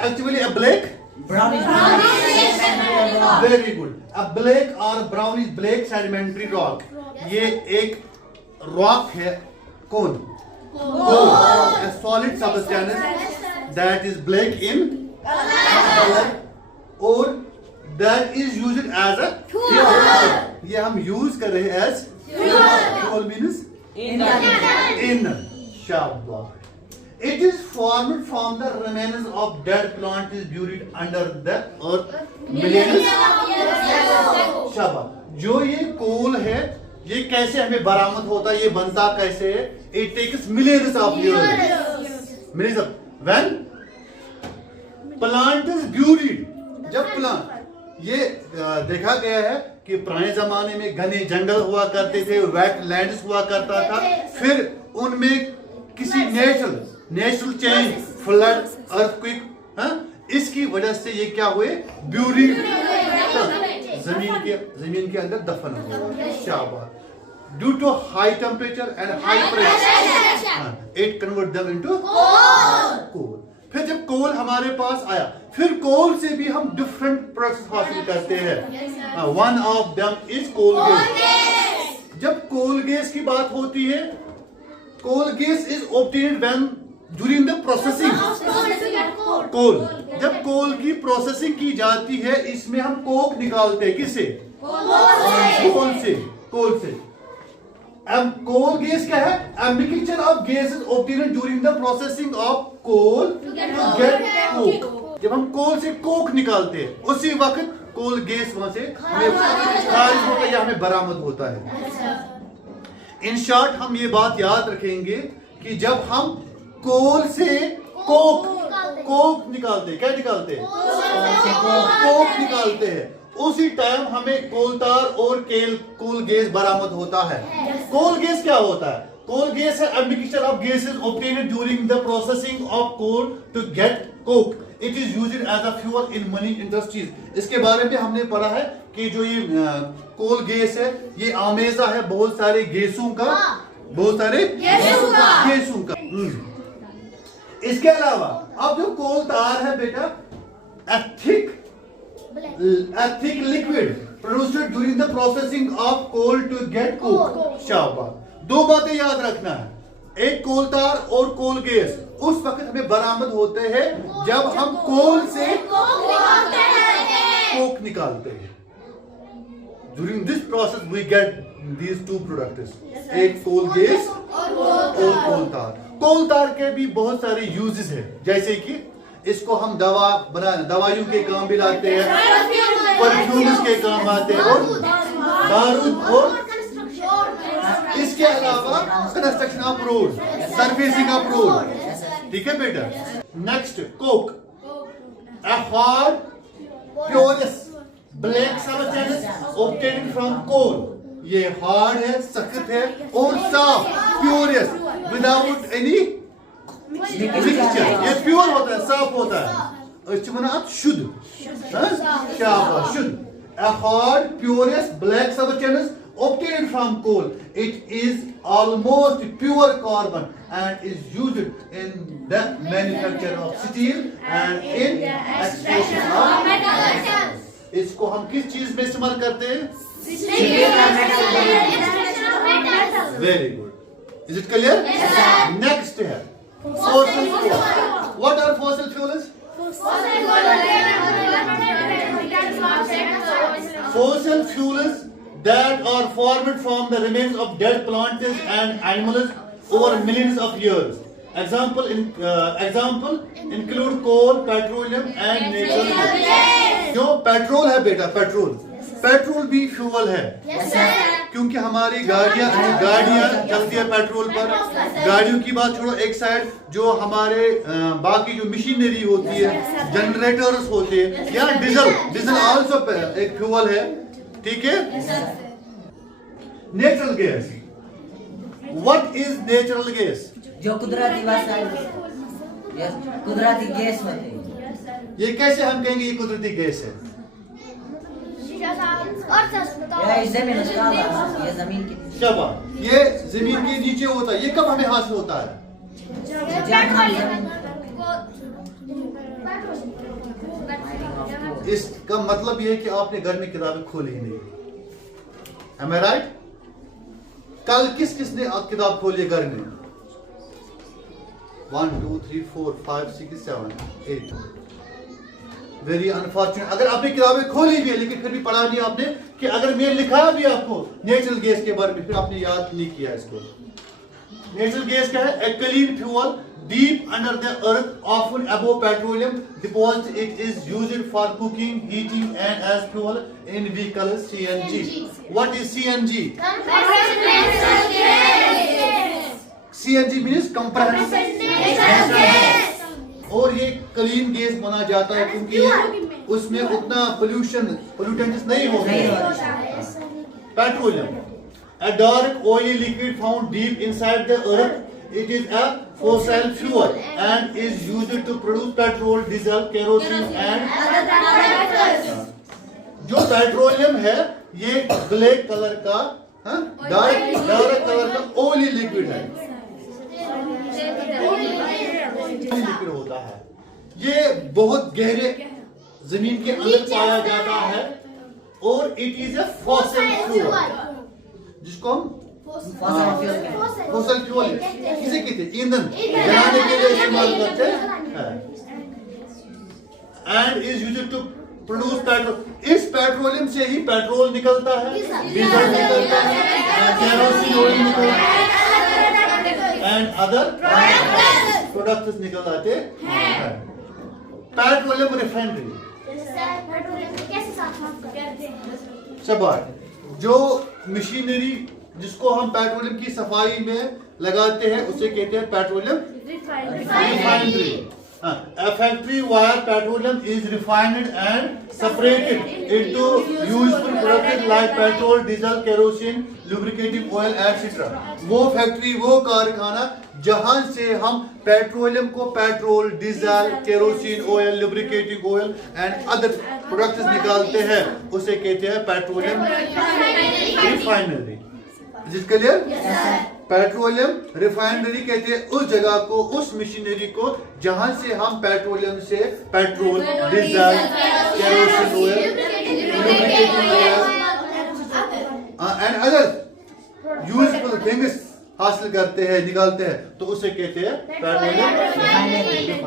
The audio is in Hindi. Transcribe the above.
एक्चुअली अ ब्लैक वेरी गुड अ ब्लैक और ब्राउनिश ब्लैक सेडिमेंट्री रॉक ये एक रॉक है कौन a solid substance that is black in color or that is used as a fuel ये हम यूज कर रहे हैं as fuel means in शाबाश it is formed from the remains of dead plant is buried under the earth millions शाबाश जो ये कोल है ये कैसे हमें बरामद होता है ये बनता कैसे है it takes millions of years when plant is buried जब प्लांट ये देखा गया है कि पुराने जमाने में घने जंगल हुआ करते थे वेट लैंड्स हुआ करता था फिर उनमें किसी नेचुरल चेंज फ्लड अर्थक्वेक इसकी वजह से ये क्या हुए ब्यूरी जमीन के अंदर दफन हुए शाबाश due to high temperature and high pressure it convert them into coal फिर जब कोल हमारे पास आया फिर कोल से भी हम डिफरेंट प्रोडक्ट्स हासिल करते हैं one of them is coal gas जब कोल गैस की बात होती है coal gas is obtained when during the processing coal जब कोल की प्रोसेसिंग की जाती है इसमें हम कोक निकालते हैं किससे कोल से कोल गैस क्या है a mixture of gases obtained during the processing of coal to get coke जब हम कोल से कोक निकालते हैं उसी वक्त कोल गैस वहां से खारिज होता है या हमें बरामद होता है इन शॉर्ट हम ये बात याद रखेंगे कि जब हम कोल से कोक निकालते हैं क्या निकालते हैं कोक निकालते हैं उसी टाइम हमें कोलतार और कोल गैस बरामद होता है कोल गैस क्या होता है कोल गैस है a mixture of gases obtained during the processing of coal to get coke it is used as a fuel in many industries इसके बारे में हमने पढ़ा है कि जो ये कोल गैस है ये आमेजा है बहुत सारे गैसों का इसके अलावा अब जो कोल तार है बेटा a thick liquid produced during the processing of coal to get coke शाबाश दो बातें याद रखना है एक कोल तार और कोल गैस उस वक्त हमें बरामद होते हैं जब हम कोल से कोक निकालते हैं during this process we get these two products एक कोल गैस और कोल तार के भी बहुत सारे यूजेस है जैसे कि इसको हम दवाइयों के काम भी लाते हैं परफ्यूम्स के काम आते हैं और बारूद और इसके अलावा construction of road surfacing of road ठीक है बेटा next Coke a hard purest black substance obtained from coal ये हार्ड है सख्त है और साफ प्योरेस्ट विदाउट एनी ये प्योर होता है साफ होता है शुद्ध शुद्ध a hard purest black substance obtained from coal it is almost pure carbon and is used in the manufacture of steel and in extraction of metals इसको हम किस चीज में इस्तेमाल करते हैं very good is it clear next है fossil fuel what are fossil fuels fossil fuels that are formed from the remains of dead plants and animals over millions of years example include coal petroleum and natural gas जो पेट्रोल है बेटा पेट्रोल भी फ्यूल है क्योंकि हमारी गाड़ियां चलती है पेट्रोल पर गाड़ियों की बात छोड़ो एक साइड जो हमारे बाकी जो मशीनरी होती है जनरेटर्स होते हैं या डीजल आल्सो एक फ्यूल है ठीक है natural gas what is natural gas जो कुदरती गैस होते हैं ये कैसे हम कहेंगे ये कुदरती गैस है ये जमीन की शाबाश ये जमीन के नीचे होता है ये कब हमें हासिल होता है इसका मतलब ये है कि आपने घर में किताबें खोली ही नहीं। Am I right? कल किस किसने किताब खोली है घर में? 1 2 3 4 5 6 7 8। Very unfortunate. अगर आपने किताबें खोली भी है लेकिन फिर भी पढ़ा नहीं आपने, कि अगर मैं लिखा भी आपको नेचुरल गैस के बारे में, फिर आपने याद नहीं किया इसको। नेचुरल गैस क्या है? A clean fuel deep under the earth, often above petroleum deposits. It is used for cooking, heating, and as fuel in vehicles. CNG. What is CNG? CNG means compressed gas. और ये क्लीन गैस माना जाता है क्योंकि उसमें उतना पोल्यूटेंट्स नहीं होते। Petroleum, a dark oily liquid found deep inside the earth. It is a fossil fuel and is used to produce petrol, diesel, kerosene and जो पेट्रोलियम है ये ब्लैक कलर का डार्क कलर का ओली लिक्विड है, लिक्विड होता है। ये बहुत गहरे जमीन के अंदर पाया जाता है और it is a fossil fuel, जिसको हम फॉसिल फ्यूल किसे कहते हैं? ईंधन जलाने के लिए इस्तेमाल करते हैं। And is used to produce petrol. इस पेट्रोलियम से ही पेट्रोल निकलता है, डीजल निकलता है, केरोसिन ऑयल निकलता है एंड अदर प्रोडक्ट्स निकल आते हैं। पेट्रोलियम रिफाइनरी जो मशीनरी जिसको हम पेट्रोलियम की सफाई में लगाते हैं उसे कहते हैं petroleum refinery. A factory where petroleum is refined and separated into useful products like petrol, diesel, kerosene, lubricating oil, etc. वो फैक्ट्री, वो कारखाना जहां से हम पेट्रोलियम को petrol, diesel, kerosene oil, lubricating oil and other products निकालते हैं उसे कहते हैं petroleum refinery. Is it clear? Petroleum refinery कहते हैं उस जगह को, उस मशीनरी को जहां से हम पेट्रोलियम से petrol, diesel, kerosene oil, lubricating oil and other useful things हासिल करते हैं, निकालते हैं, तो उसे कहते हैं पेट्रोलियम रिफाइनरी।